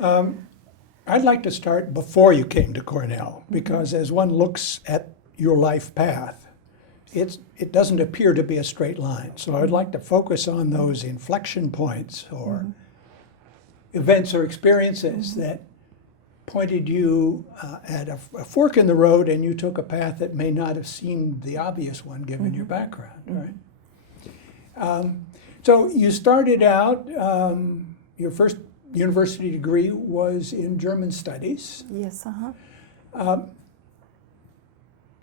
I'd like to start before you came to Cornell, because as one looks at your life path, it doesn't appear to be a straight line. So I'd like to focus on those inflection points or events or experiences that pointed you at a fork in the road, and you took a path that may not have seemed the obvious one given your background, right? So you started out, your first university degree was in German studies. Yes,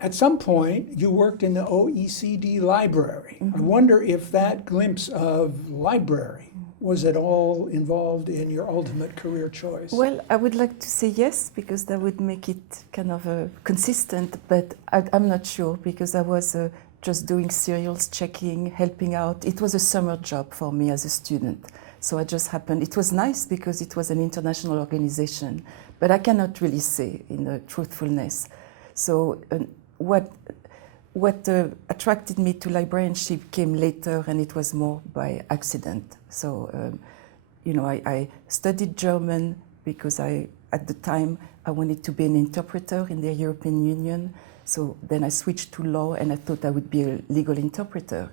At some point, you worked in the OECD library. I wonder if that glimpse of library was at all involved in your ultimate career choice? Well, I would like to say yes, because that would make it kind of consistent, but I'm not sure, because I was just doing serials, checking, helping out. It was a summer job for me as a student. So I just happened, it was nice because it was an international organization, but I cannot really say in truthfulness. So what attracted me to librarianship came later, and it was more by accident. So, I studied German because at the time, I wanted to be an interpreter in the European Union. So then I switched to law, and I thought I would be a legal interpreter.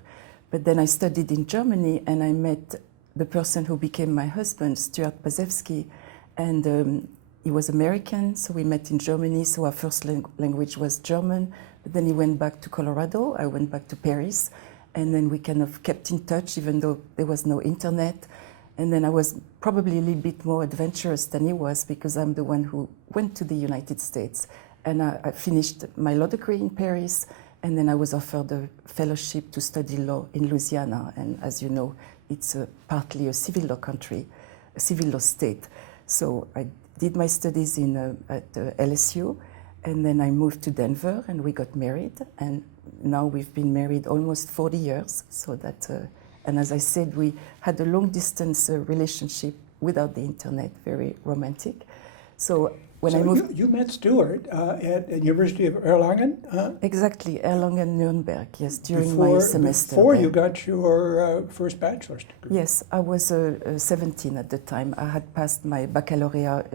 But then I studied in Germany, and I met the person who became my husband, Stuart Pazewski, and he was American, so we met in Germany, so our first language was German. But then he went back to Colorado, I went back to Paris, and then we kind of kept in touch even though there was no internet. And then I was probably a little bit more adventurous than he was, because I'm the one who went to the United States. And I finished my law degree in Paris, and then I was offered a fellowship to study law in Louisiana. And as you know, it's partly a civil law country, a civil law state. So I did my studies at LSU, and then I moved to Denver, and we got married. And now we've been married almost 40 years. So that, and as I said, we had a long distance relationship without the internet, very romantic. So when I moved, you met Stuart at the University of Erlangen? Exactly, Erlangen-Nuremberg, yes, during my semester. Before you got your first bachelor's degree. Yes, I was 17 at the time. I had passed my baccalaureate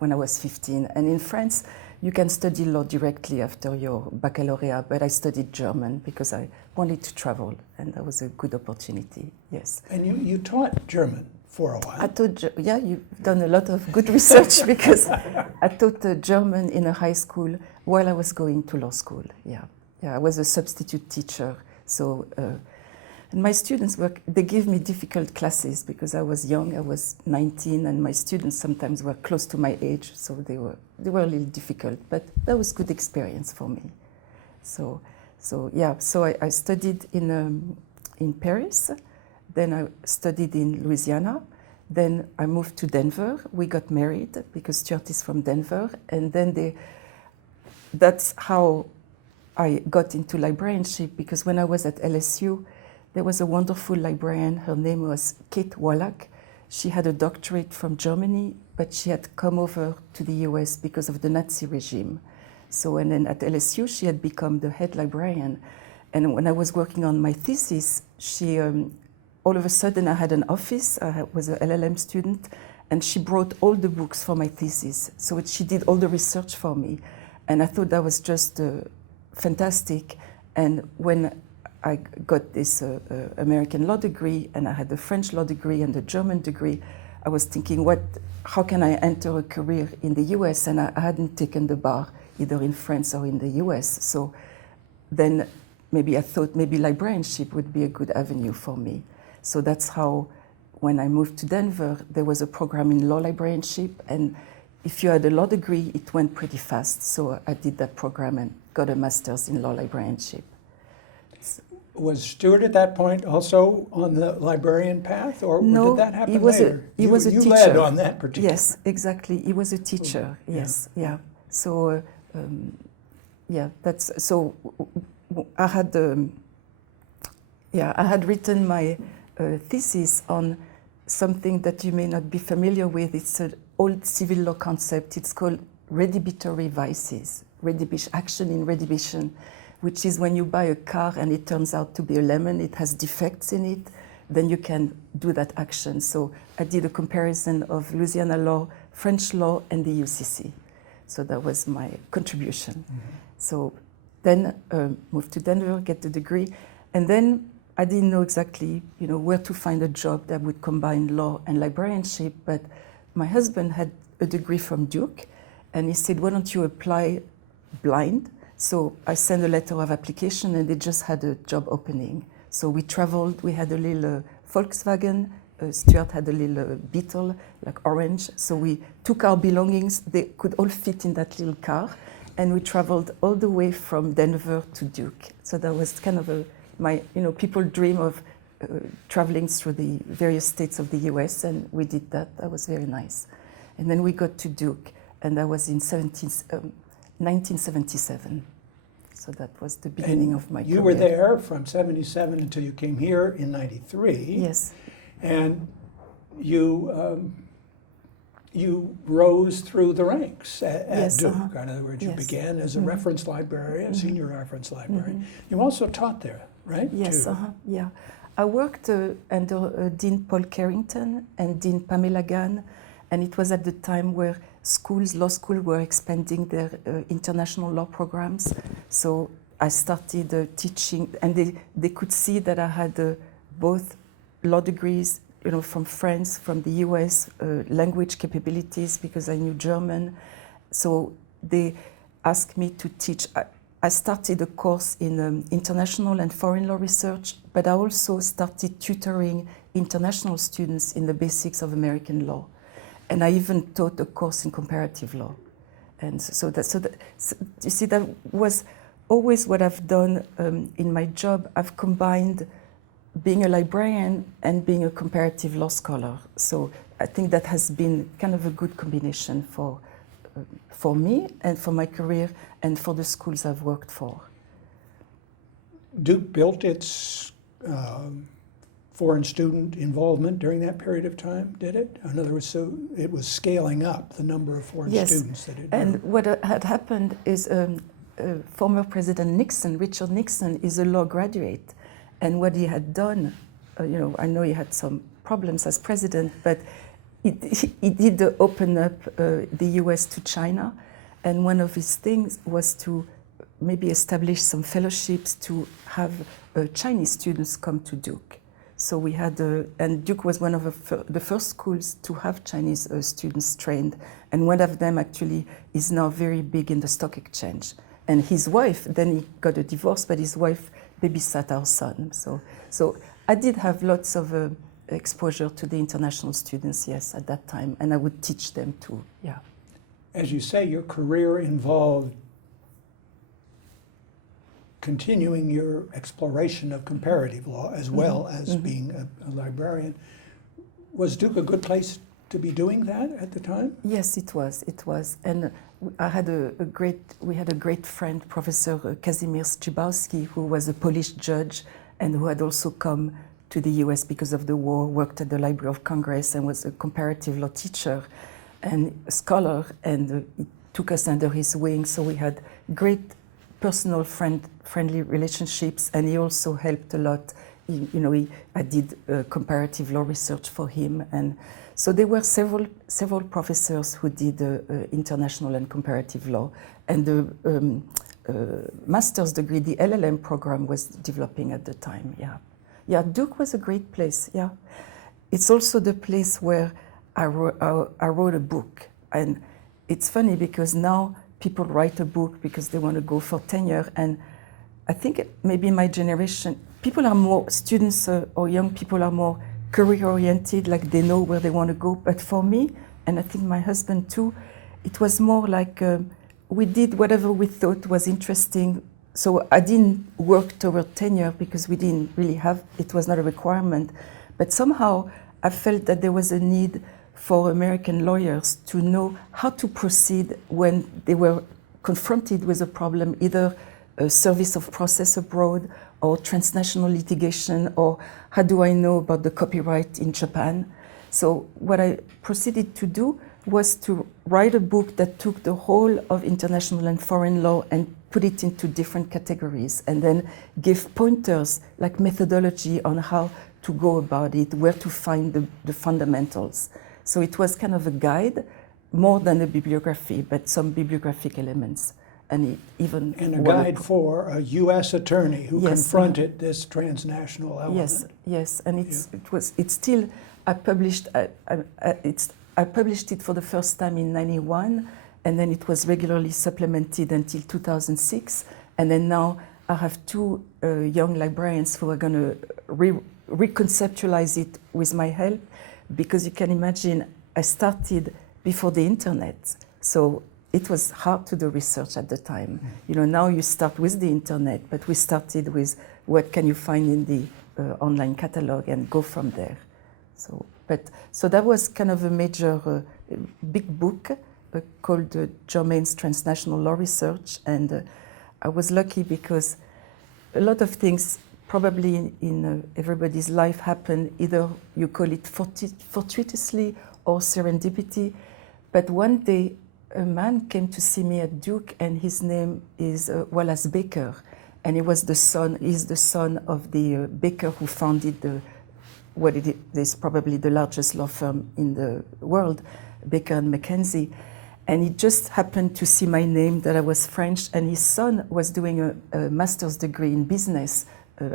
when I was 15. And in France, you can study law directly after your baccalaureate, but I studied German because I wanted to travel, and that was a good opportunity, yes. And you taught German for a while. I taught, yeah, you've done a lot of good research, because I taught German in a high school while I was going to law school, yeah. Yeah, I was a substitute teacher, so, and my students they gave me difficult classes because I was young, I was 19, and my students sometimes were close to my age, so they were a little difficult, but that was good experience for me. So I studied in Paris, then I studied in Louisiana, then I moved to Denver. We got married because Stuart is from Denver, and then that's how I got into librarianship, because when I was at LSU, there was a wonderful librarian. Her name was Kate Wallach. She had a doctorate from Germany, but she had come over to the US because of the Nazi regime. So, and then at LSU, she had become the head librarian. And when I was working on my thesis, she, all of a sudden I had an office. I was an LLM student, and she brought all the books for my thesis. So she did all the research for me. And I thought that was just fantastic. And when I got this American law degree, and I had the French law degree and the German degree, I was thinking, how can I enter a career in the US? And I hadn't taken the bar either in France or in the US. So then I thought maybe librarianship would be a good avenue for me. So that's how, when I moved to Denver, there was a program in law librarianship, and if you had a law degree, it went pretty fast. So I did that program and got a master's in law librarianship. Was Stuart at that point also on the librarian path, or no, did that happen he was later? He was a teacher. You led on that particular. Yes, exactly. He was a teacher. Yes, yeah. So, that's so. I had, I had written my thesis on something that you may not be familiar with. It's an old civil law concept. It's called redhibitory vices, action in redhibition, which is when you buy a car and it turns out to be a lemon, it has defects in it, then you can do that action. So I did a comparison of Louisiana law, French law, and the UCC. So that was my contribution. Mm-hmm. So then moved to Denver, get the degree, and then I didn't know exactly, where to find a job that would combine law and librarianship. But my husband had a degree from Duke, and he said, "Why don't you apply blind?" So I sent a letter of application, and they just had a job opening. So we traveled. We had a little Volkswagen. Stuart had a little Beetle, like orange. So we took our belongings. They could all fit in that little car, and we traveled all the way from Denver to Duke. So that was kind of people dream of traveling through the various states of the U.S., and we did that. That was very nice. And then we got to Duke, and that was in 1977. So that was the beginning of my career. You were there from 77 until you came here in 93. Yes. And you rose through the ranks at Duke. In other words, you began as a reference librarian, senior reference librarian. You also taught there, right? Yes, yeah. I worked under Dean Paul Carrington and Dean Pamela Gann, and it was at the time where law schools were expanding their international law programs. So I started teaching, and they could see that I had both law degrees, from France, from the US, language capabilities because I knew German. So they asked me to teach. I started a course in international and foreign law research, but I also started tutoring international students in the basics of American law. And I even taught a course in comparative law. And so you see, that was always what I've done in my job. I've combined being a librarian and being a comparative law scholar. So I think that has been kind of a good combination for me and for my career and for the schools I've worked for. Duke built its foreign student involvement during that period of time, did it? In other words, so it was scaling up the number of foreign students that it and what had happened is former President Nixon, Richard Nixon, is a law graduate. And what he had done, I know he had some problems as president, but he did open up the US to China. And one of his things was to maybe establish some fellowships to have Chinese students come to Duke. So we had, and Duke was one of the first schools to have Chinese students trained. And one of them actually is now very big in the stock exchange. And his wife, then he got a divorce, but his wife babysat our son. So I did have lots of exposure to the international students, yes, at that time. And I would teach them too, yeah. As you say, your career involved continuing your exploration of comparative law as well as being a librarian. Was Duke a good place to be doing that at the time? Yes, it was. And I had we had a great friend, Professor Kazimierz Czybowski, who was a Polish judge and who had also come to the US because of the war, worked at the Library of Congress and was a comparative law teacher and a scholar, and he took us under his wing. So we had great personal friendly relationships, and he also helped a lot. I did comparative law research for him, and so there were several professors who did international and comparative law, and the master's degree, the LLM program, was developing at the time. Yeah, Duke was a great place. Yeah, it's also the place where I wrote a book, and it's funny because now people write a book because they want to go for tenure, and I think maybe my generation, students or young people are more career-oriented, like they know where they want to go. But for me, and I think my husband too, it was more like we did whatever we thought was interesting. So I didn't work toward tenure because we didn't really have, it was not a requirement. But somehow I felt that there was a need for American lawyers to know how to proceed when they were confronted with a problem, either a service of process abroad or transnational litigation, or how do I know about the copyright in Japan? So what I proceeded to do was to write a book that took the whole of international and foreign law and put it into different categories, and then give pointers like methodology on how to go about it, where to find the fundamentals. So it was kind of a guide, more than a bibliography, but some bibliographic elements. And a guide for a U.S. attorney who confronted this transnational element. Yes, and it's still, I published it for the first time in '91, and then it was regularly supplemented until 2006, and then now I have two young librarians who are going to reconceptualize it with my help, because you can imagine I started before the internet, so it was hard to do research at the time. You know, now you start with the internet, but we started with what can you find in the online catalog and go from there. So that was kind of a major big book called Germain's Transnational Law Research, and I was lucky because a lot of things probably in everybody's life happen, either you call it fortuitously or serendipity, but one day a man came to see me at Duke, and his name is Wallace Baker, and he's the son of the Baker who founded what it is probably the largest law firm in the world, Baker and McKenzie. And he just happened to see my name, that I was French, and his son was doing a master's degree in business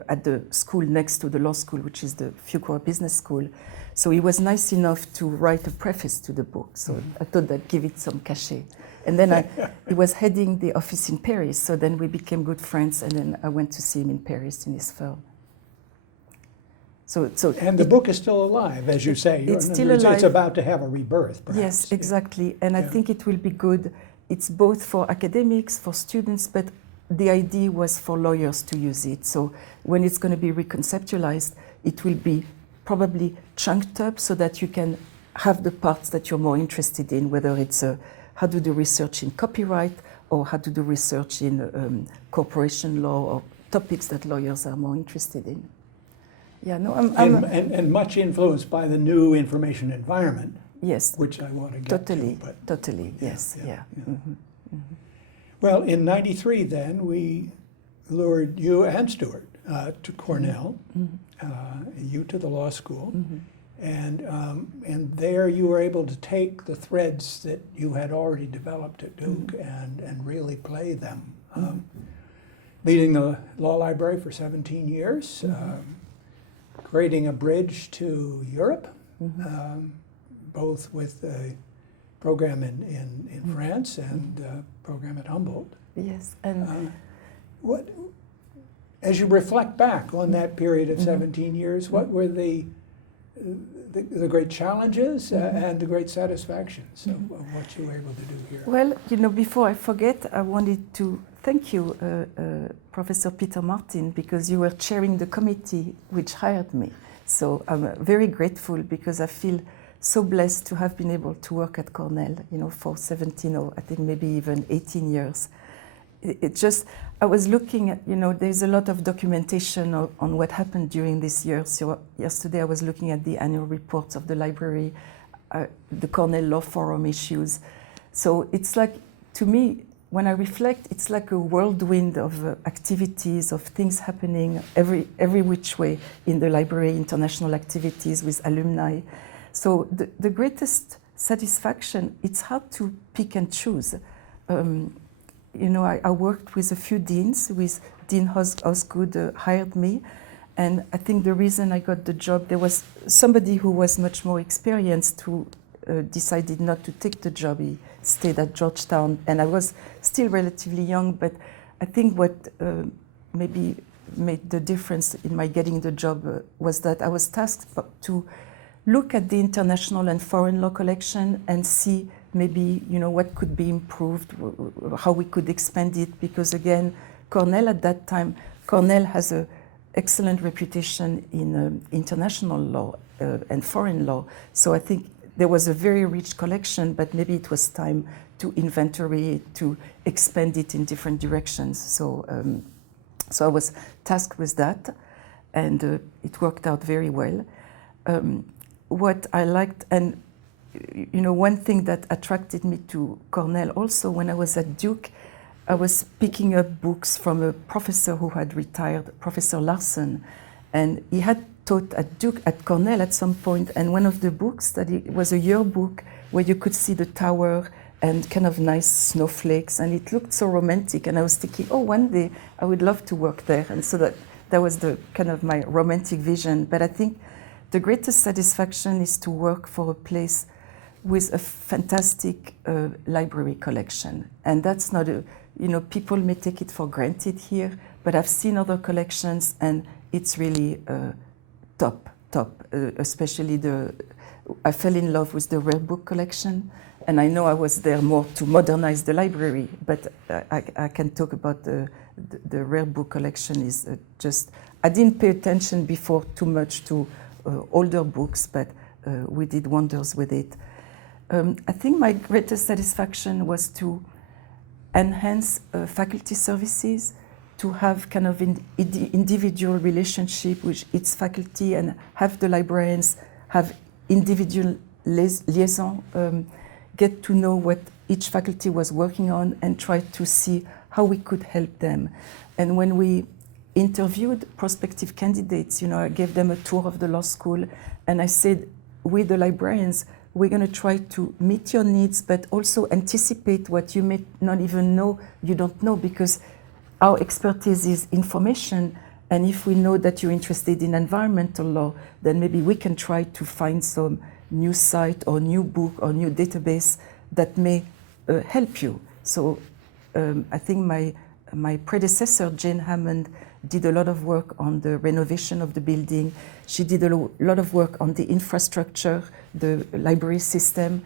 at the school next to the law school, which is the Fuqua Business School. So he was nice enough to write a preface to the book. So I thought that give it some cachet. And then he was heading the office in Paris. So then we became good friends. And then I went to see him in Paris in his firm. And the book is still alive, as you say. It's still alive. It's about to have a rebirth, perhaps. Yes, exactly. And I think it will be good. It's both for academics, for students, but the idea was for lawyers to use it. So when it's going to be reconceptualized, it will be probably chunked up so that you can have the parts that you're more interested in, whether it's how to do research in copyright or how to do research in corporation law or topics that lawyers are more interested in. Yeah, no, and much influenced by the new information environment. Yes. Which I want to get totally, to. But totally, yes, yeah. Mm-hmm. Mm-hmm. Well, in '93 then, we lured you and Stuart to Cornell, you to the law school, and there you were able to take the threads that you had already developed at Duke and really play them. Leading the law library for 17 years, creating a bridge to Europe, both with a program in France and a program at Humboldt. Yes, and what, as you reflect back on that period of 17 years, what were the great challenges and the great satisfactions of what you were able to do here? Well, you know, before I forget, I wanted to thank you, Professor Peter Martin, because you were chairing the committee which hired me. So I'm very grateful, because I feel so blessed to have been able to work at Cornell, you know, for 17 or I think maybe even 18 years. It just, I was looking at, you know, there's a lot of documentation on what happened during this year. So yesterday I was looking at the annual reports of the library, the Cornell Law Forum issues. So it's like, to me, when I reflect, it's like a whirlwind of activities, of things happening every which way in the library, international activities with alumni. So the greatest satisfaction, it's hard to pick and choose. You know, I worked with a few deans, with Dean Osgood hired me, and I think the reason I got the job, there was somebody who was much more experienced who decided not to take the job. He stayed at Georgetown, and I was still relatively young, but I think what maybe made the difference in my getting the job was that I was tasked to look at the international and foreign law collection and see maybe, you know, what could be improved, how we could expand it, because again, Cornell at that time, Cornell has an excellent reputation in international law and foreign law. So I think there was a very rich collection, but maybe it was time to inventory it, to expand it in different directions. So, so I was tasked with that, and it worked out very well. What I liked, and you know, one thing that attracted me to Cornell also, when I was at Duke, I was picking up books from a professor who had retired, Professor Larson, and he had taught at Cornell at some point, and one of the books that it was a yearbook where you could see the tower and kind of nice snowflakes, and it looked so romantic. And I was thinking, oh, one day I would love to work there. And so that was the kind of my romantic vision. But I think the greatest satisfaction is to work for a place with a fantastic library collection. And that's not people may take it for granted here, but I've seen other collections and it's really top, especially I fell in love with the rare book collection. And I know I was there more to modernize the library, but I can talk about the rare book collection is I didn't pay attention before too much to older books, but we did wonders with it. I think my greatest satisfaction was to enhance faculty services, to have kind of individual relationship with its faculty and have the librarians have individual liaison, get to know what each faculty was working on and try to see how we could help them. And when we interviewed prospective candidates, I gave them a tour of the law school and I said, with the librarians, we're going to try to meet your needs, but also anticipate what you may not even know you don't know, because our expertise is information. And if we know that you're interested in environmental law, then maybe we can try to find some new site or new book or new database that may help you. So I think my predecessor, Jane Hammond, did a lot of work on the renovation of the building. She did a lot of work on the infrastructure, the library system.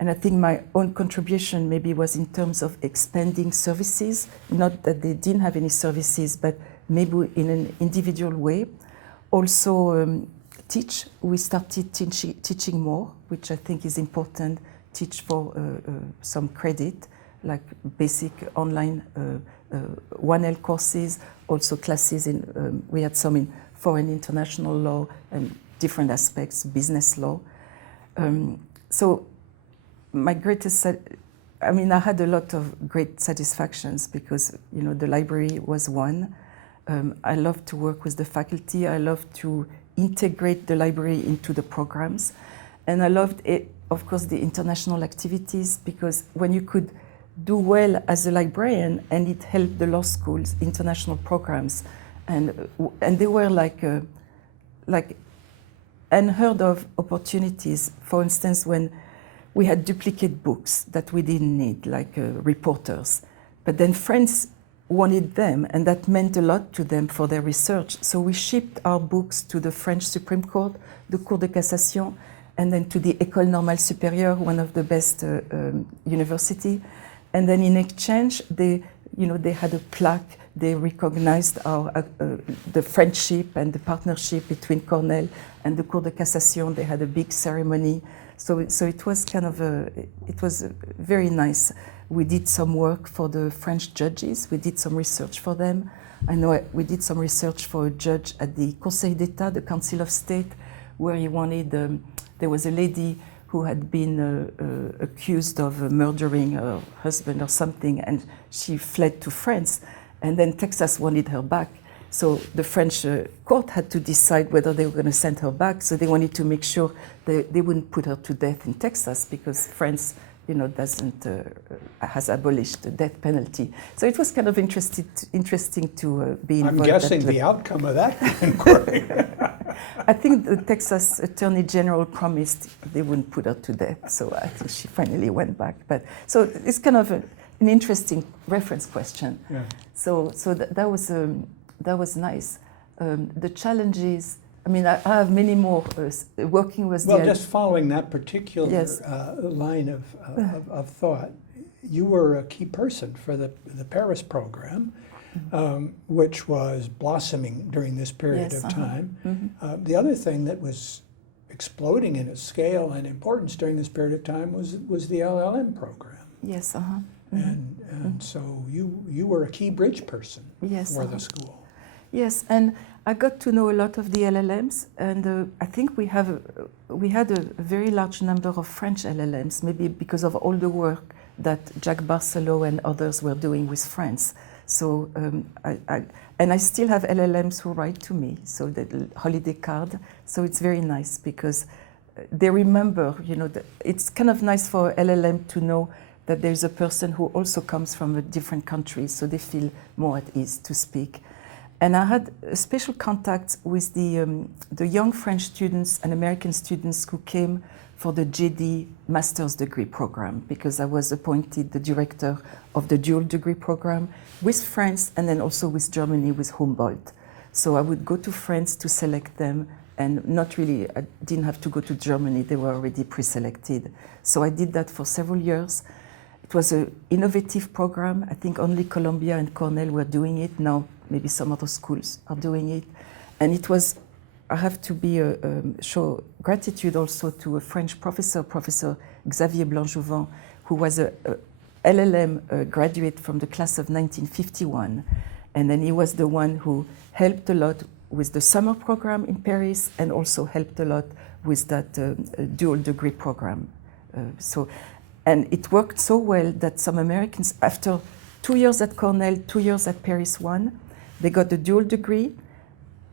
And I think my own contribution maybe was in terms of expanding services, not that they didn't have any services, but maybe in an individual way. Also teach. We started teaching more, which I think is important. Teach for some credit, like basic online 1L courses, also classes in, we had some in foreign international law and different aspects, business law. So my greatest, I had a lot of great satisfactions because, the library was one. I love to work with the faculty. I love to integrate the library into the programs. And I loved it, of course, the international activities, because when you could do well as a librarian and it helped the law school's international programs, and they were like unheard of opportunities. For instance, when we had duplicate books that we didn't need, like reporters, but then friends wanted them, and that meant a lot to them for their research. So we shipped our books to the French Supreme Court, the Cour de Cassation, and then to the École Normale Supérieure, one of the best university. And then in exchange, they had a plaque. They recognized the friendship and the partnership between Cornell and the Cour de Cassation. They had a big ceremony. So it was it was very nice. We did some work for the French judges. We did some research for them. I know we did some research for a judge at the Conseil d'État, the Council of State, where he wanted, there was a lady who had been accused of murdering her husband or something, and she fled to France, and then Texas wanted her back. So the French court had to decide whether they were going to send her back, so they wanted to make sure they wouldn't put her to death in Texas, because France has abolished the death penalty. So it was kind of interesting to be involved. I'm guessing the outcome of that inquiry. I think the Texas Attorney General promised they wouldn't put her to death, so I think she finally went back. But so it's kind of an interesting reference question. Yeah. So that was nice. The challenges. I have many more working with. Well, just following that particular yes. Line of thought, you were a key person for the Paris program, which was blossoming during this period yes, of time. Mm-hmm. The other thing that was exploding in its scale and importance during this period of time was the LLM program. Yes. And so you were a key bridge person yes, for the school. Yes, and I got to know a lot of the LLMs, and I think we had a very large number of French LLMs, maybe because of all the work that Jacques Barcelot and others were doing with France. So and I still have LLMs who write to me, so the holiday card. So it's very nice because they remember, you know, it's kind of nice for LLM to know that there's a person who also comes from a different country, so they feel more at ease to speak. And I had a special contact with the young French students and American students who came for the JD master's degree program, because I was appointed the director of the dual degree program with France and then also with Germany with Humboldt. So I would go to France to select them, and not really, I didn't have to go to Germany, they were already pre-selected. So I did that for several years. It was an innovative program. I think only Columbia and Cornell were doing it. Now maybe some other schools are doing it. And it was, I have to show gratitude also to a French professor, Professor Xavier Blanjouvin, who was a LLM graduate from the class of 1951. And then he was the one who helped a lot with the summer program in Paris and also helped a lot with that dual degree program. And it worked so well that some Americans, after 2 years at Cornell, 2 years at Paris 1, they got the dual degree,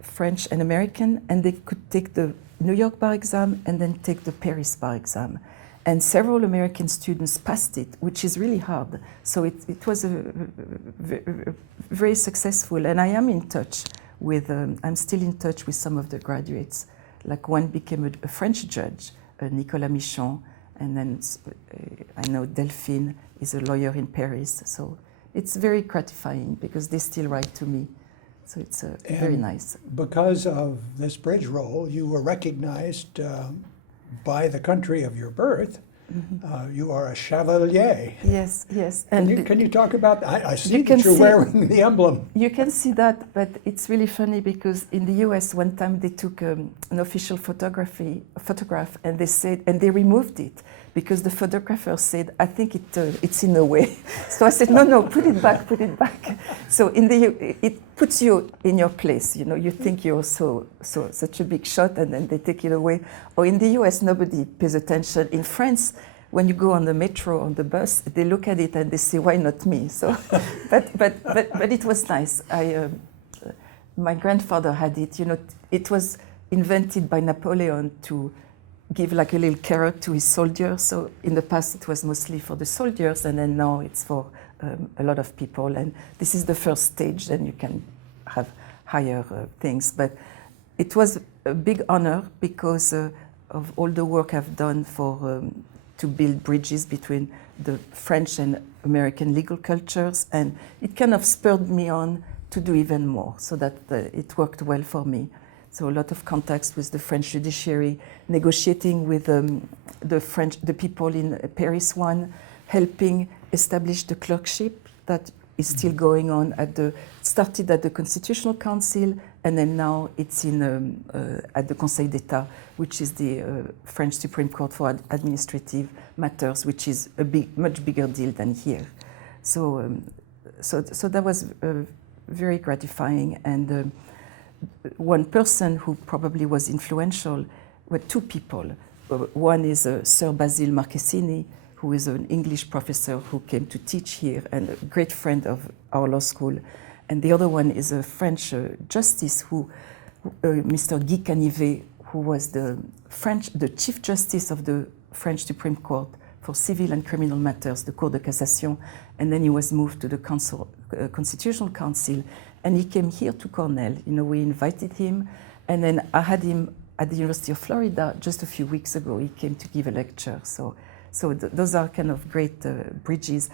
French and American, and they could take the New York bar exam and then take the Paris bar exam. And several American students passed it, which is really hard. So it was very successful. And I am in touch with, I'm still in touch with some of the graduates. Like one became a French judge, Nicolas Michon, and then I know Delphine is a lawyer in Paris. So it's very gratifying because they still write to me. So it's very nice. Because of this bridge role, you were recognized by the country of your birth. Mm-hmm. You are a chevalier. Yes, yes. And can you talk about that? I see that you're wearing the emblem. You can see that, but it's really funny because in the US one time they took an official photograph and they said, and they removed it because the photographer said, I think it's in the way. So I said, no, put it back, put it back. So it puts you in your place, you know, you think you're such a big shot and then they take it away. Or in the US, nobody pays attention. In France, when you go on the metro, on the bus, they look at it and they say, why not me? So, but it was nice. My grandfather had it, you know, it was invented by Napoleon to give like a little carrot to his soldiers. So in the past it was mostly for the soldiers, and then now it's for a lot of people. And this is the first stage, then you can have higher things. But it was a big honor because of all the work I've done to build bridges between the French and American legal cultures. And it kind of spurred me on to do even more, so that it worked well for me. So a lot of contacts with the French judiciary, negotiating with the people in Paris 1, helping establish the clerkship that is still going on started at the Constitutional Council, and then now it's at the Conseil d'État, which is the French Supreme Court for Administrative Matters, which is a much bigger deal than here. So that was very gratifying. And one person who probably was influential were two people. One is Sir Basil Marchesini, who is an English professor who came to teach here and a great friend of our law school. And the other one is a French justice, Mr. Guy Canivet, who was the Chief Justice of the French Supreme Court for civil and criminal matters, the Cour de Cassation. And then he was moved to the Constitutional Council. And he came here to Cornell. You know, we invited him, and then I had him at the University of Florida just a few weeks ago. He came to give a lecture. So those are kind of great bridges.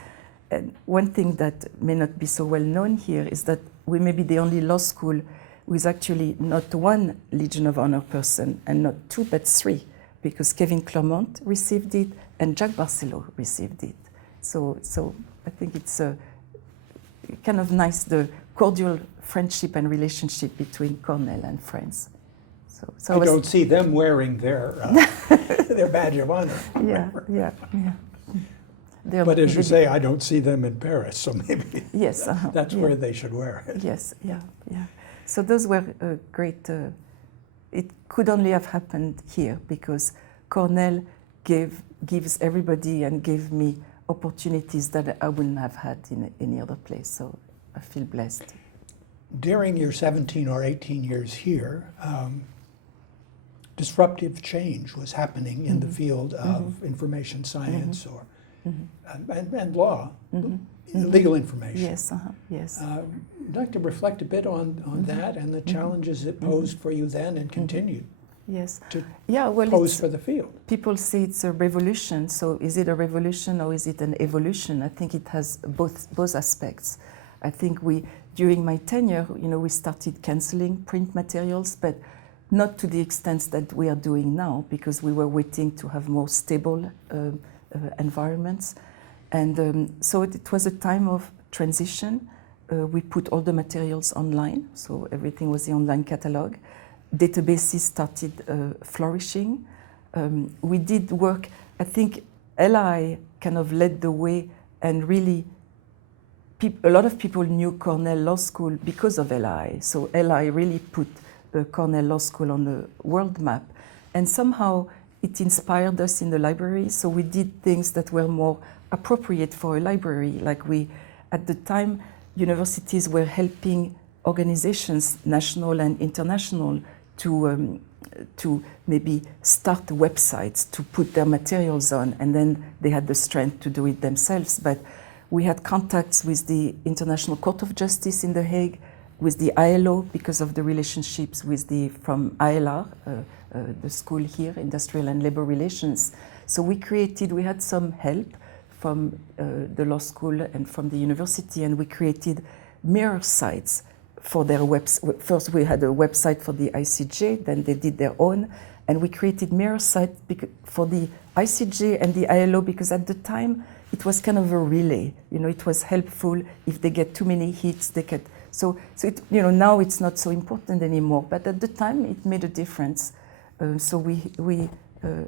And one thing that may not be so well known here is that we may be the only law school with actually not one Legion of Honor person, and not two, but three, because Kevin Clermont received it and Jacques Barcelot received it. So I think it's kind of nice, the cordial friendship and relationship between Cornell and France. So I don't see them wearing their badge of honor. Yeah. But as you say, I don't see them in Paris, so maybe yes, that's where they should wear it. Yes, yeah. So those were great. It could only have happened here because Cornell gives everybody and gave me opportunities that I wouldn't have had in any other place. So I feel blessed. During your 17 or 18 years here, disruptive change was happening in the field of information science or and law, legal information. Yes, yes. I'd like to reflect a bit on that and the challenges it posed for you then and continued Yes. to Yeah, well, pose for the field. people say it's a revolution. So is it a revolution or is it an evolution? I think it has both aspects. I think during my tenure, we started canceling print materials, but not to the extent that we are doing now, because we were waiting to have more stable environments. And so it was a time of transition. We put all the materials online, so everything was the online catalog. Databases started flourishing. We did work, I think LI kind of led the way, and really a lot of people knew Cornell Law School because of LI. So LI really put Cornell Law School on the world map. And somehow it inspired us in the library. So we did things that were more appropriate for a library. Like at the time, universities were helping organizations, national and international, to maybe start websites to put their materials on, and then they had the strength to do it themselves. But we had contacts with the International Court of Justice in The Hague, with the ILO because of the relationships from ILR, the school here, Industrial and Labor Relations. So we had some help from the law school and from the university, and we created mirror sites for their website. First we had a website for the ICJ, then they did their own, and we created mirror sites for the ICJ and the ILO, because at the time it was kind of a relay. It was helpful. If they get too many hits, they get so it, now it's not so important anymore. But at the time, it made a difference. So we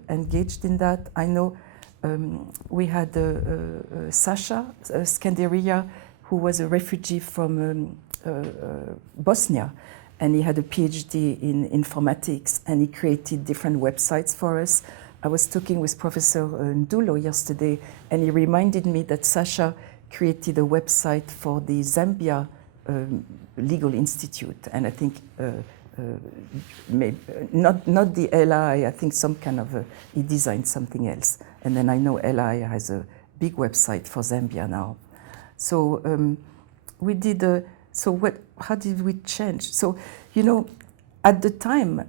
engaged in that. I know we had Sasha Skanderia, who was a refugee from Bosnia, and he had a PhD in informatics, and he created different websites for us. I was talking with Professor Ndulo yesterday, and he reminded me that Sasha created a website for the Zambia Legal Institute, and I think maybe not the LI, I think some kind of he designed something else. And then I know LI has a big website for Zambia now. So we did how did we change? So, at the time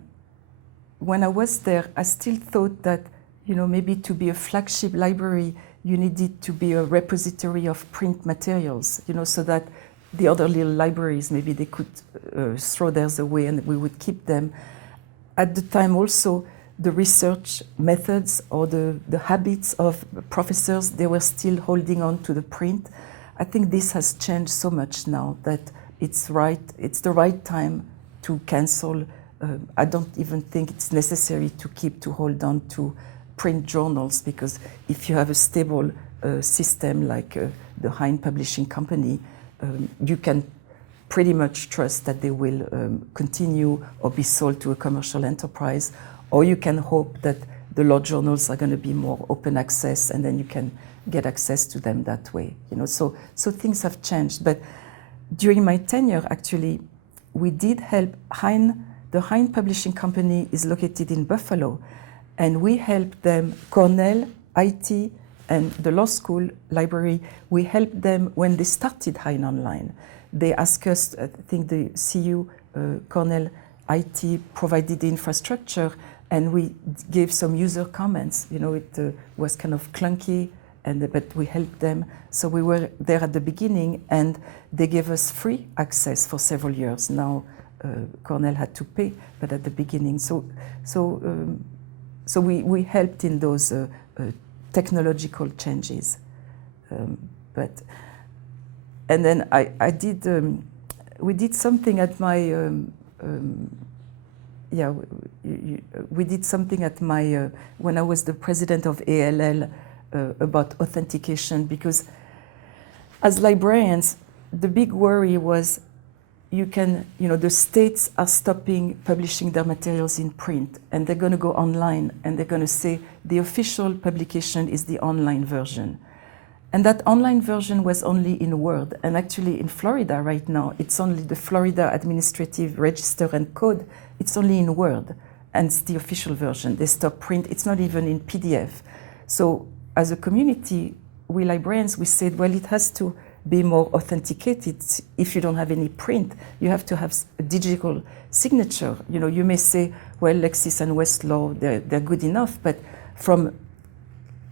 when I was there, I still thought that, maybe to be a flagship library, you needed to be a repository of print materials, so that the other little libraries, maybe they could throw theirs away and we would keep them. At the time also, the research methods or the habits of professors, they were still holding on to the print. I think this has changed so much now that it's the right time to cancel. I don't even think it's necessary to hold on to print journals, because if you have a stable system like the Hein Publishing Company, you can pretty much trust that they will continue or be sold to a commercial enterprise, or you can hope that the law journals are going to be more open access, and then you can get access to them that way. So things have changed. But during my tenure, actually, we did help Hein. The Hein Publishing Company is located in Buffalo, and we helped them, Cornell, IT, and the law school library, we helped them when they started Hein Online. They asked us, I think the CU, Cornell IT, provided the infrastructure, and we gave some user comments. It was kind of clunky, but we helped them. So we were there at the beginning, and they gave us free access for several years. Now Cornell had to pay, but at the beginning. So we helped in those technological changes. And then we did something at my, we did something at my, when I was the president of ALL, about authentication, because as librarians, the big worry was the states are stopping publishing their materials in print, and they're going to go online, and they're going to say the official publication is the online version. And that online version was only in Word. And actually in Florida right now, it's only the Florida Administrative Register and Code. It's only in Word, and it's the official version. They stop print. It's not even in PDF. So as a community, we librarians, we said, well, it has to be more authenticated. If you don't have any print, you have to have a digital signature. You know, you may say, well, Lexis and Westlaw, they're good enough, but from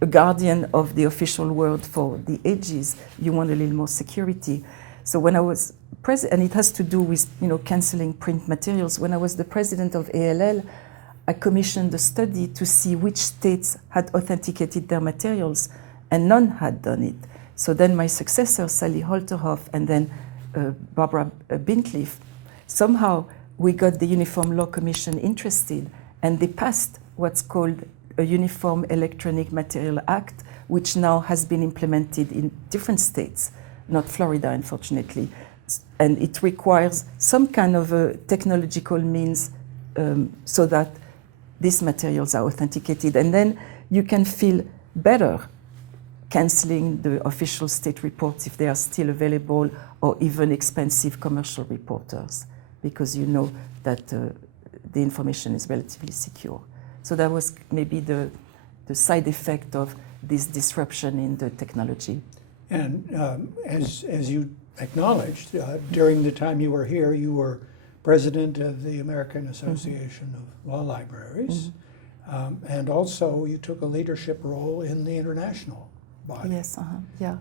a guardian of the official word for the ages, you want a little more security. So when I was president, and it has to do with, you know, canceling print materials. When I was the president of ALL, I commissioned a study to see which states had authenticated their materials, and none had done it. So then my successor, Sally Holterhoff, and then Barbara Bincliffe, somehow we got the Uniform Law Commission interested, and they passed what's called a Uniform Electronic Material Act, which now has been implemented in different states, not Florida, unfortunately. And it requires some kind of a technological means so that these materials are authenticated. And then you can feel better canceling the official state reports if they are still available, or even expensive commercial reporters, because you know that the information is relatively secure. So that was maybe the side effect of this disruption in the technology. And as you acknowledged, during the time you were here, you were president of the American Association of Law Libraries, and also you took a leadership role in the international body. Yes, yeah.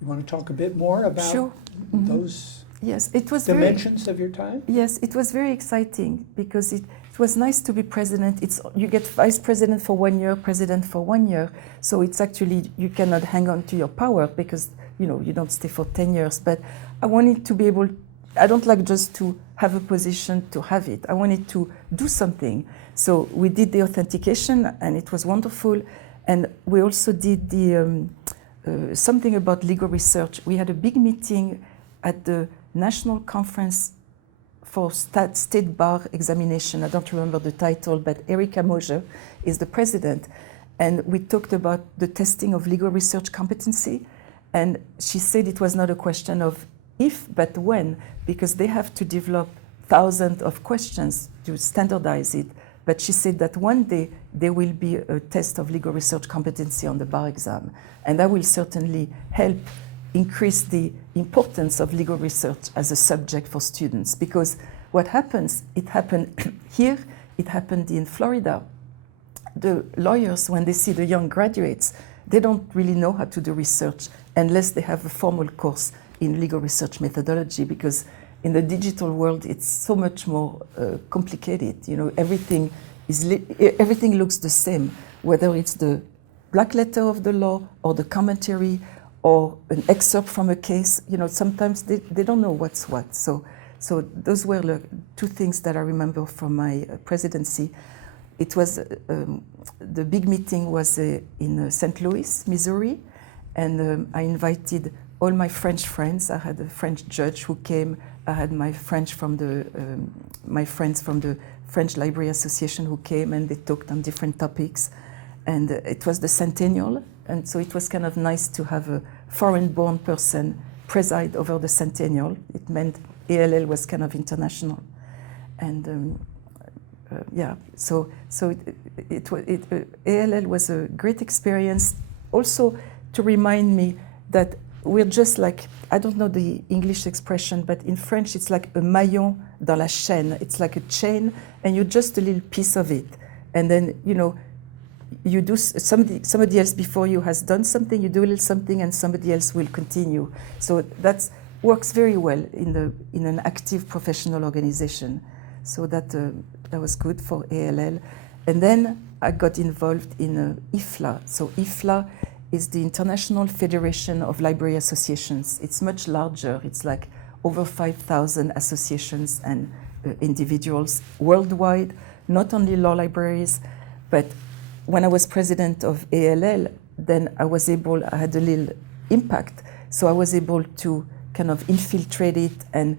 You want to talk a bit more about Sure. those Yes, it was dimensions of your time? Yes, it was very exciting because it was nice to be president. You get vice president for 1 year, president for 1 year. So it's actually, you cannot hang on to your power because, you know, you don't stay for 10 years. But I wanted to be able, I don't like just to have a position to have it. I wanted to do something. So we did the authentication and it was wonderful. And we also did the something about legal research. We had a big meeting at the National Conference for State Bar Examination. I don't remember the title, but Erika Moser is the president. And we talked about the testing of legal research competency. And she said it was not a question of if, but when, because they have to develop thousands of questions to standardize it. But she said that one day there will be a test of legal research competency on the bar exam. And that will certainly help increase the importance of legal research as a subject for students. Because what happens, it happened here, it happened in Florida. The lawyers, when they see the young graduates, they don't really know how to do research unless they have a formal course in legal research methodology, because in the digital world, it's so much more complicated. You know, everything looks the same, whether it's the black letter of the law or the commentary or an excerpt from a case. You know, sometimes they don't know what's what. So those were the two things that I remember from my presidency. It was, the big meeting was in St. Louis, Missouri, and I invited all my French friends. I had a French judge who came. I had my friends from the French Library Association who came, and they talked on different topics. And it was the centennial, and so it was kind of nice to have a foreign-born person preside over the centennial. It meant ALL was kind of international, and yeah. So ALL was a great experience. Also, to remind me that we're just like, I don't know the English expression, but in French it's like a maillon dans la chaîne. It's like a chain, and you're just a little piece of it. And then, you know, you do somebody else before you has done something, you do a little something, and somebody else will continue. So that works very well in an active professional organization. So that was good for ALL. And then I got involved in IFLA. So IFLA is the International Federation of Library Associations. It's much larger. It's like over 5,000 associations and individuals worldwide, not only law libraries, but when I was president of ALL, then I had a little impact. So I was able to kind of infiltrate it and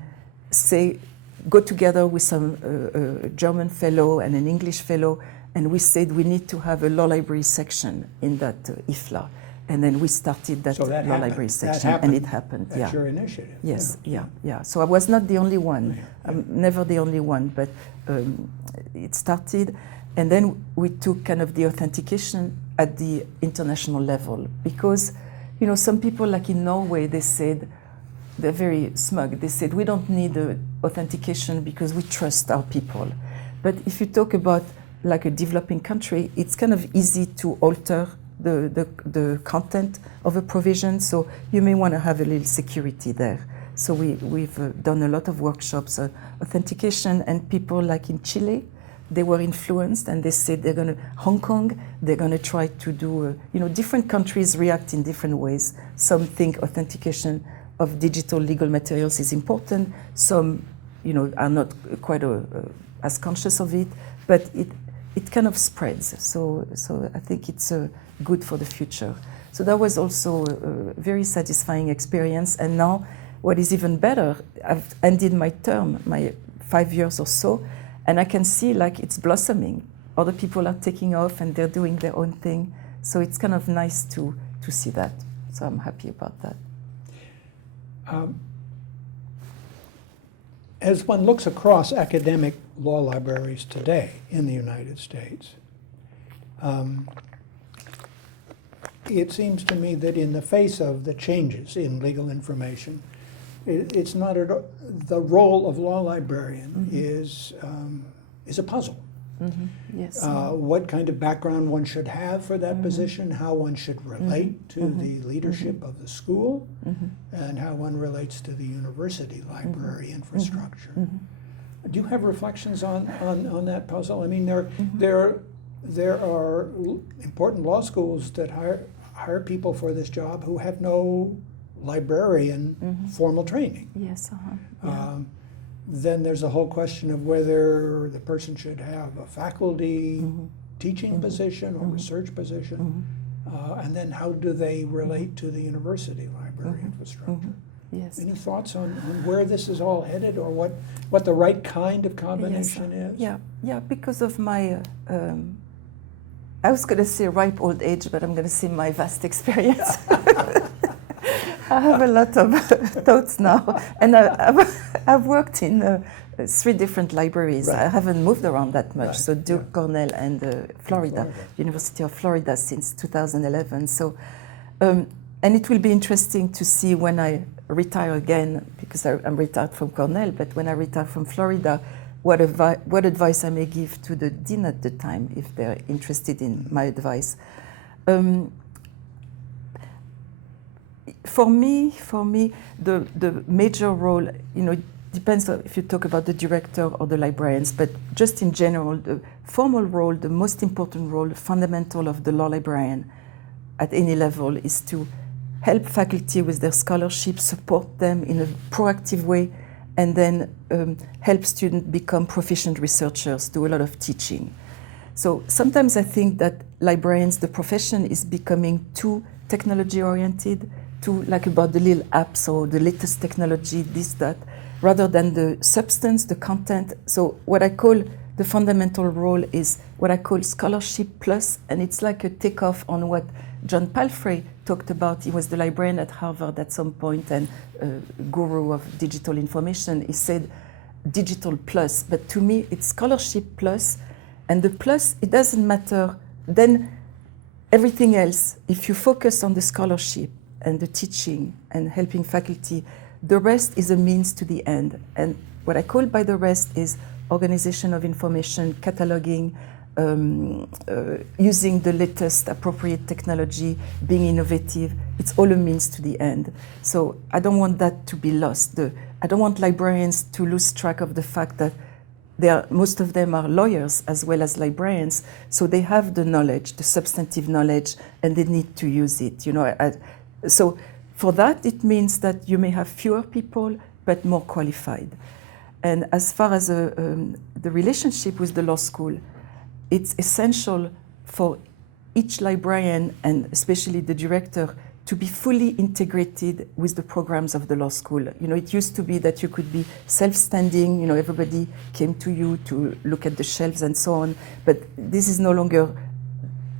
go together with some German fellow and an English fellow, and we said we need to have a law library section in that IFLA. And then we started that So that law happened. library That section, and happened. it happened. That's Yeah. your initiative. Yes. Yeah. So I was not the only one. I'm never the only one, but it started, and then we took kind of the authentication at the international level, because, you know, some people, like in Norway, they said, they're very smug. They said, we don't need authentication because we trust our people. But if you talk about like a developing country, it's kind of easy to alter the content of a provision, so you may want to have a little security there. So we've done a lot of workshops, authentication, and people like in Chile, they were influenced, and they said they're going to, Hong Kong, they're going to try to do, you know, different countries react in different ways. Some think authentication of digital legal materials is important. Some, you know, are not quite as conscious of it, but it kind of spreads. So I think it's good for the future. So that was also a very satisfying experience. And now, what is even better, I've ended my term, my 5 years or so, and I can see like it's blossoming. Other people are taking off and they're doing their own thing. So it's kind of nice to see that. So I'm happy about that. As one looks across academic law libraries today in the United States, it seems to me that in the face of the changes in legal information, it's not at all, the role of law librarian is a puzzle. Yes. What kind of background one should have for that position, how one should relate to the leadership of the school, and how one relates to the university library infrastructure. Do you have reflections on that puzzle? I mean, there are important law schools that hire people for this job who have no librarian formal training. Yes. Then there's a whole question of whether the person should have a faculty teaching position or research position, and then how do they relate to the university library infrastructure? Yes. Any thoughts on where this is all headed, or what the right kind of combination is? Yeah, because of my, I was going to say ripe old age, but I'm going to say my vast experience. I have a lot of thoughts now, and I've worked in 3 different libraries. Right. I haven't moved around that much, Right. so Duke, Cornell, and Florida, University of Florida since 2011. So, and it will be interesting to see when I retire again, because I'm retired from Cornell, but when I retire from Florida, what advice I may give to the dean at the time, if they're interested in my advice. For me, the major role, you know, depends on if you talk about the director or the librarians, but just in general, the formal role, the most important role, fundamental of the law librarian at any level is to help faculty with their scholarship, support them in a proactive way, and then help students become proficient researchers, do a lot of teaching. So sometimes I think that librarians, the profession is becoming too technology-oriented, too like about the little apps or the latest technology, this, that, rather than the substance, the content. So what I call the fundamental role is what I call scholarship plus, and it's like a takeoff on what John Palfrey talked about. He was the librarian at Harvard at some point and guru of digital information. He said digital plus, but to me it's scholarship plus, and the plus, it doesn't matter. Then everything else, if you focus on the scholarship and the teaching and helping faculty, the rest is a means to the end. And what I call by the rest is organization of information, cataloging, using the latest appropriate technology, being innovative. It's all a means to the end. So I don't want that to be lost. I don't want librarians to lose track of the fact that most of them are lawyers as well as librarians, so they have the knowledge, the substantive knowledge, and they need to use it. You know, so for that, it means that you may have fewer people, but more qualified. And as far as the relationship with the law school, it's essential for each librarian, and especially the director, to be fully integrated with the programs of the law school. You know, it used to be that you could be self-standing, you know, everybody came to you to look at the shelves and so on, but this is no longer,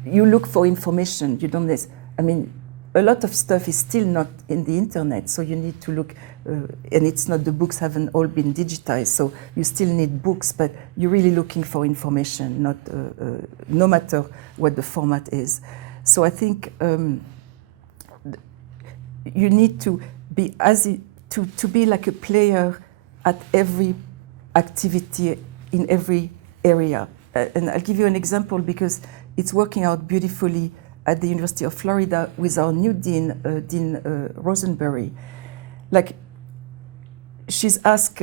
you look for information, you don't, I mean, a lot of stuff is still not in the internet, so you need to look, and it's not, the books haven't all been digitized, so you still need books, but you're really looking for information, not no matter what the format is. So I think you need to be to be like a player at every activity in every area. And I'll give you an example because it's working out beautifully at the University of Florida with our new dean, Dean Rosenberry. Like, she's asked,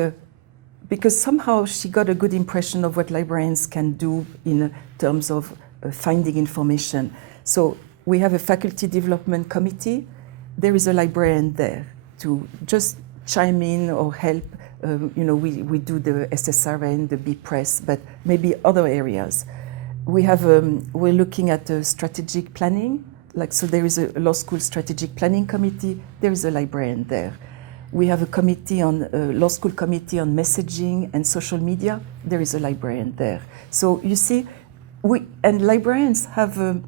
because somehow she got a good impression of what librarians can do in terms of finding information. So we have a faculty development committee. There is a librarian there to just chime in or help. You know, we do the SSRN, the B-Press, but maybe other areas. We have, we're looking at strategic planning. Like, so there is a law school strategic planning committee. There is a librarian there. We have a committee on, law school committee on messaging and social media. There is a librarian there. So you see, and librarians have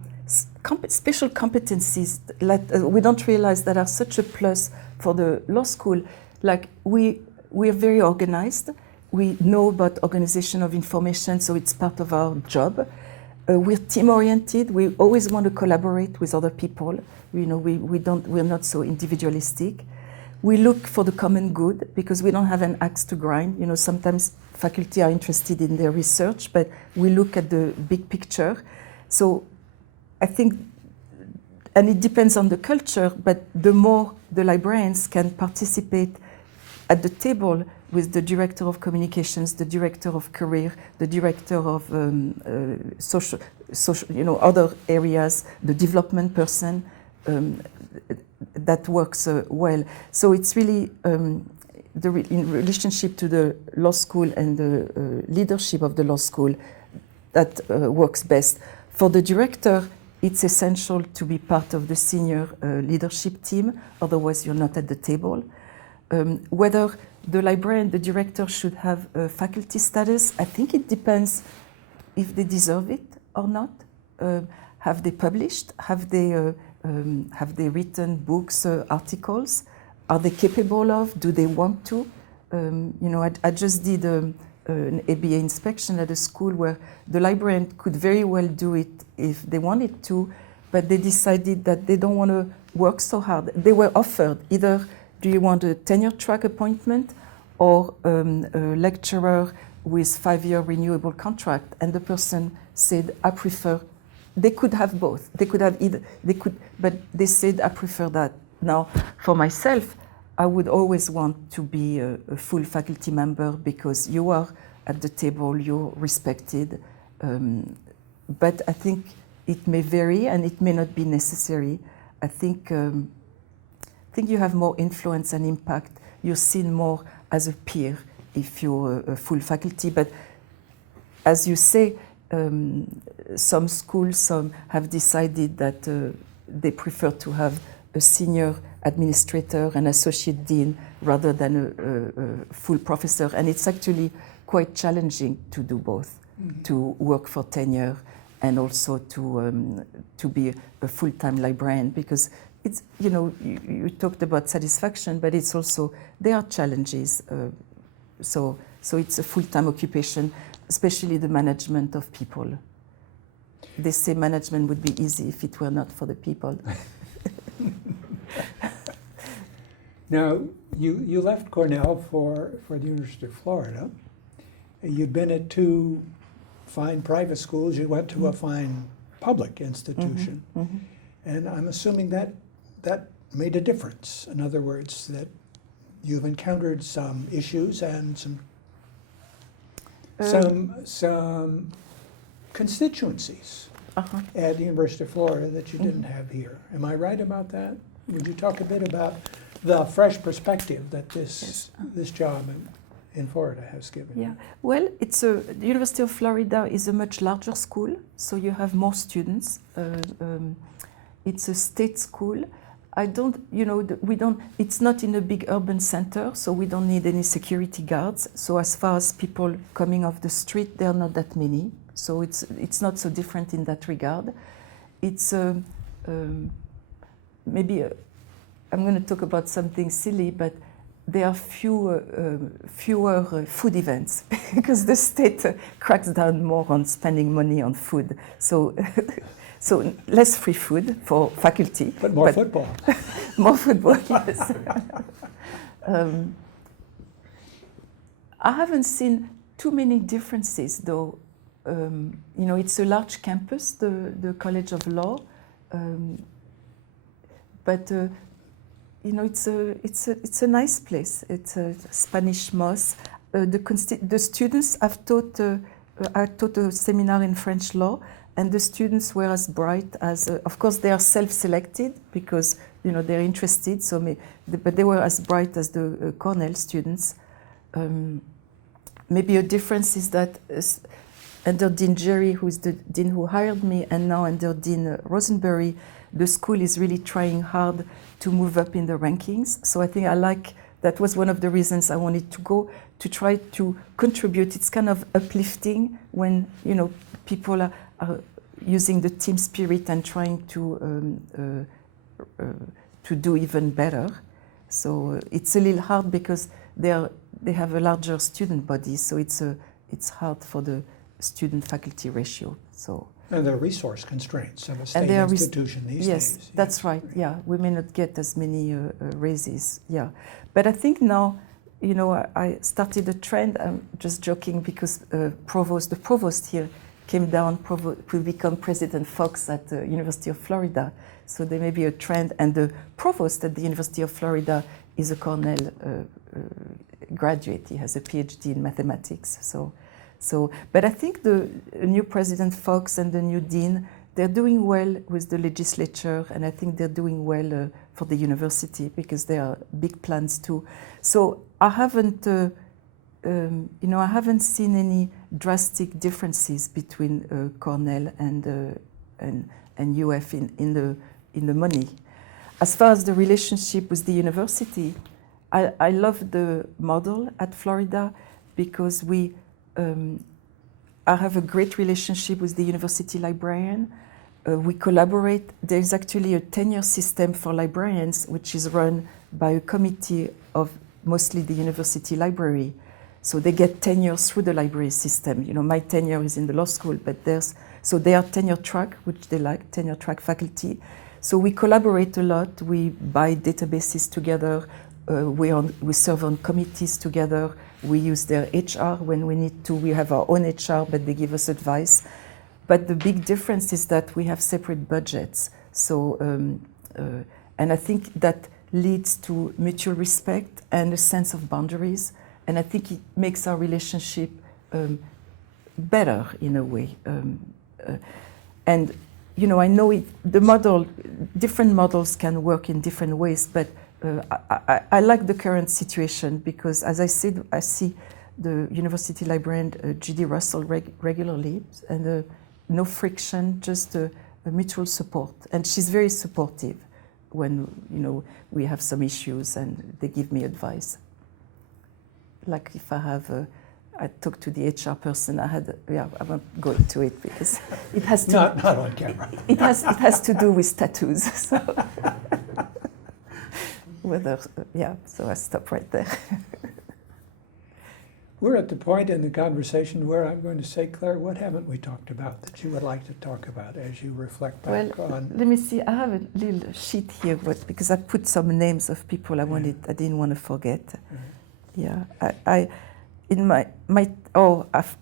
special competencies that we don't realize that are such a plus for the law school. Like, we are very organized. We know about organization of information, so it's part of our job. We're team-oriented. We always want to collaborate with other people. You know, we're not so individualistic. We look for the common good because we don't have an axe to grind. You know, sometimes faculty are interested in their research, but we look at the big picture. So I think, and it depends on the culture, but the more the librarians can participate at the table with the director of communications, the director of career, the director of social, you know, other areas, the development person, that works well. So it's really in relationship to the law school and the leadership of the law school that works best. For the director, it's essential to be part of the senior leadership team, otherwise you're not at the table. Whether the librarian, the director should have faculty status, I think it depends if they deserve it or not. Have they published? Have they written books, articles? Are they capable of? Do they want to? You know, I just did an ABA inspection at a school where the librarian could very well do it if they wanted to, but they decided that they don't want to work so hard. They were offered either, do you want a tenure track appointment or a lecturer with 5-year renewable contract? And the person said, I prefer, they could have both. They could have either, but they said, I prefer that. Now, for myself, I would always want to be a full faculty member because you are at the table, you're respected. But I think it may vary and it may not be necessary. I think you have more influence and impact. You're seen more as a peer if you're a full faculty. But as you say, some schools have decided that they prefer to have a senior administrator, an associate dean, rather than a full professor. And it's actually quite challenging to do both, to work for tenure and also to be a full-time librarian, because it's, you know, you talked about satisfaction, but it's also, there are challenges. So it's a full-time occupation, especially the management of people. They say management would be easy if it were not for the people. Now, you left Cornell for the University of Florida. You'd been at 2 fine private schools. You went to a fine public institution. And I'm assuming that made a difference. In other words, that you've encountered some issues and some constituencies at the University of Florida that you didn't have here. Am I right about that? Would you talk a bit about the fresh perspective that this job in Florida has given you? Yeah, well, the University of Florida is a much larger school, so you have more students. It's a state school. It's not in a big urban center, so we don't need any security guards. So as far as people coming off the street, there are not that many. So it's not so different in that regard. It's maybe I'm going to talk about something silly, but there are fewer food events because the state cracks down more on spending money on food. So, so less free food for faculty. But more football. More football, yes. I haven't seen too many differences, though. You know, it's a large campus, the College of Law, but you know, it's a nice place. It's a Spanish moss. The students have taught. I taught a seminar in French law, and the students were as bright as. Of course, they are self-selected because you know they're interested. But they were as bright as the Cornell students. Maybe a difference is that under Dean Jerry, who is the dean who hired me, and now under Dean Rosenberry, the school is really trying hard to move up in the rankings. So I think that was one of the reasons I wanted to go, to try to contribute. It's kind of uplifting when, you know, people are using the team spirit and trying to do even better. So it's a little hard because they have a larger student body, so it's hard for the student-faculty ratio. So. And there are resource constraints of a state institution these days. Yes, that's right. Yeah, we may not get as many raises. Yeah, but I think now, you know, I started a trend. I'm just joking because the provost here came down to become President Fox at the University of Florida. So there may be a trend, and the provost at the University of Florida is a Cornell graduate. He has a PhD in mathematics. But I think the new President Fox and the new dean, they're doing well with the legislature, and I think they're doing well for the university because there are big plans too. So I haven't, I haven't seen any drastic differences between Cornell and UF in the money. As far as the relationship with the university, I love the model at Florida because I have a great relationship with the university librarian. We collaborate. There's actually a tenure system for librarians, which is run by a committee of mostly the university library. So they get tenure through the library system. You know, my tenure is in the law school, but so they are tenure track, which they like, tenure track faculty. So we collaborate a lot. We buy databases together. We serve on committees together. We use their HR when we need to. We have our own HR, but they give us advice. But the big difference is that we have separate budgets. So, and I think that leads to mutual respect and a sense of boundaries. And I think it makes our relationship better in a way. And, you know, I know different models can work in different ways, but I like the current situation because, as I said, I see the university librarian, Judy Russell, regularly, and no friction, just a mutual support. And she's very supportive when, you know, we have some issues and they give me advice. Like if I talked to the HR person, I won't go into it because it has to... Not on camera. It has to do with tattoos, so... so I stop right there. We're at the point in the conversation where I'm going to say, Claire, what haven't we talked about that you would like to talk about as you reflect back on? Let me see. I have a little sheet here, because I put some names of people I didn't want to forget. Yeah, I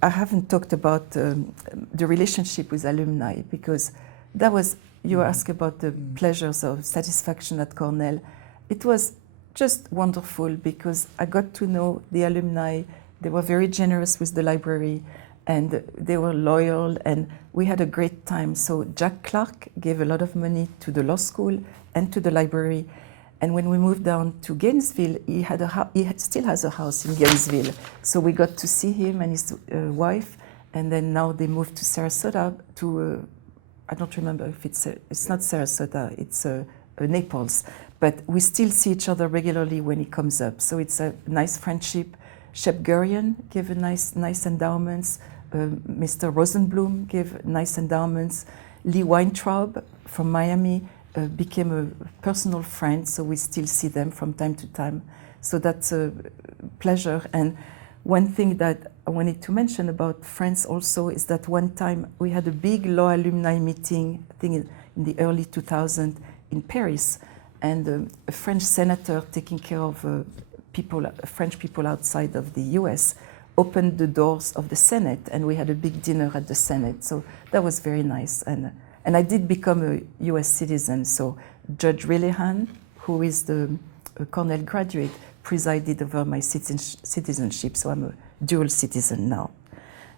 haven't talked about the relationship with alumni because that was, you asked about the pleasures of satisfaction at Cornell. It was just wonderful because I got to know the alumni. They were very generous with the library and they were loyal and we had a great time. So Jack Clark gave a lot of money to the law school and to the library. And when we moved down to Gainesville, he still has a house in Gainesville. So we got to see him and his wife. And then now they moved to Sarasota I don't remember if it's not Sarasota, it's Naples. But we still see each other regularly when he comes up. So it's a nice friendship. Shep Gurian gave a nice endowments. Mr. Rosenblum gave nice endowments. Lee Weintraub from Miami became a personal friend, so we still see them from time to time. So that's a pleasure. And one thing that I wanted to mention about France also is that one time we had a big law alumni meeting, I think in the early 2000s in Paris, and a French senator taking care of French people outside of the US opened the doors of the Senate, and we had a big dinner at the Senate. So that was very nice. And I did become a US citizen. So Judge Relihan, who is a Cornell graduate, presided over my citizenship. So I'm a dual citizen now.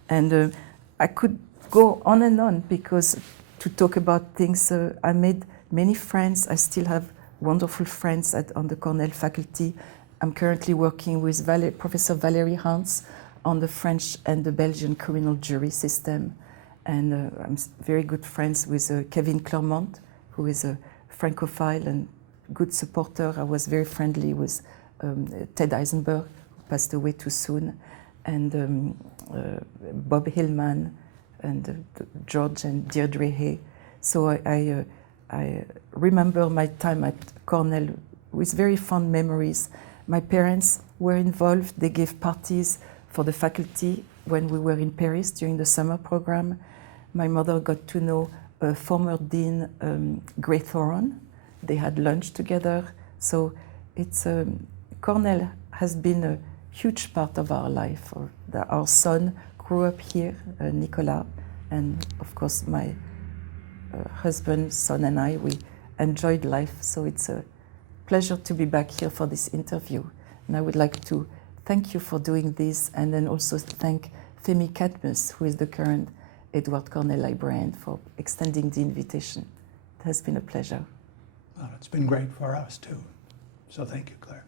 And I could go on and on because to talk about things, I made many friends. I still have wonderful friends on the Cornell faculty. I'm currently working with Professor Valérie Hans on the French and the Belgian criminal jury system. And I'm very good friends with Kevin Clermont, who is a Francophile and good supporter. I was very friendly with Ted Eisenberg, who passed away too soon, and Bob Hillman, and George and Deirdre Hay. So I remember my time at Cornell with very fond memories. My parents were involved. They gave parties for the faculty when we were in Paris during the summer program. My mother got to know former Dean Gray Thoron. They had lunch together. So it's Cornell has been a huge part of our life. Our son grew up here, Nicolas, and of course my husband, son, and I, we enjoyed life. So it's a pleasure to be back here for this interview. And I would like to thank you for doing this, and then also thank Femi Cadmus, who is the current Edward Cornell Librarian, for extending the invitation. It has been a pleasure. Well, it's been great for us too. So thank you, Claire.